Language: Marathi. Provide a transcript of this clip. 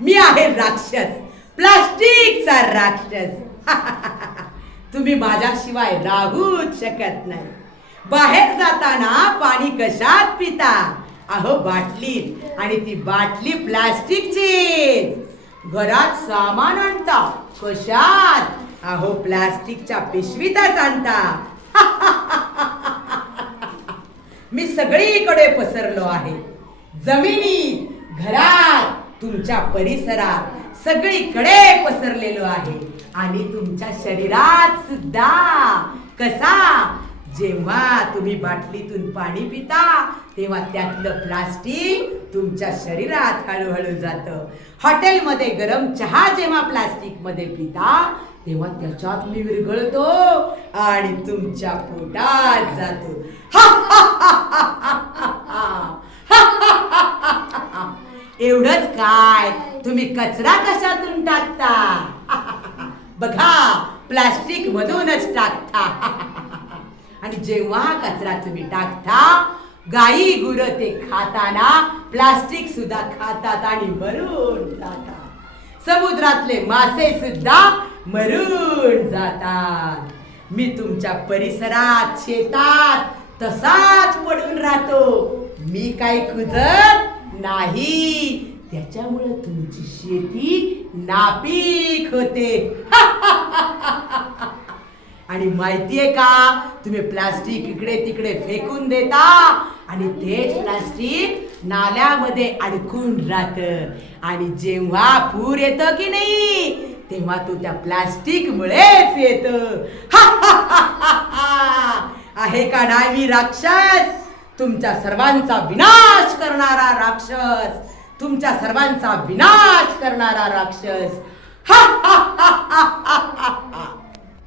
मी आहे राक्षस. प्लास्टिकचा राक्षस. तुम्ही माझ्याशिवाय राहूच शकत नाही. बाहेर जाताना पाणी कशात पिता? अहो बाटलीत आणि ती बाटली प्लास्टिकची घरात सामान आणता. कशात? अहो प्लास्टिकच्या पिशवीतच आणता. मी सगळीकडे पसरलो आहे. जमिनीत घरात तुमच्या परिसरात सगळीकडे पसरलेलो आहे. आणि तुमच्या शरीरात सुद्धा. कसा? जेव्हा तुम्ही बाटलीतून पाणी पिता तेव्हा त्यातलं प्लास्टिक तुमच्या शरीरात हळूहळू जातं. हॉटेलमध्ये गरम चहा जेव्हा प्लास्टिकमध्ये पिता तेव्हा त्याच्यात मी विरघळतो आणि तुमच्या पोटात जातो. एवढंच काय? तुम्ही कचरा कशातून टाकता? बघा प्लास्टिक मधूनच टाकता. आणि जेव्हा कचरा तुम्ही टाकता गाई गुर ते खाताना प्लास्टिक सुद्धा खातात आणि मरून जातात. समुद्रातले मासे सुद्धा मरून जातात. मी तुमच्या परिसरात शेतात तसाच पडून राहतो. मी काय कुजत नाही. त्याच्यामुळे तुमची शेती नापीक होते. आणि माहितीये का तुम्ही प्लास्टिक इकडे तिकडे फेकून देता आणि तेच प्लास्टिक नाल्यामध्ये अडकून राहत. आणि जेव्हा पूर येतं की नाही तेव्हा तो त्या प्लास्टिक मुळेच येत. आहे का नाही मी राक्षस? तुमच्या सर्वांचा विनाश करणारा राक्षस. तुमच्या सर्वांचा विनाश करणारा राक्षस. हा हा हा हा हा हा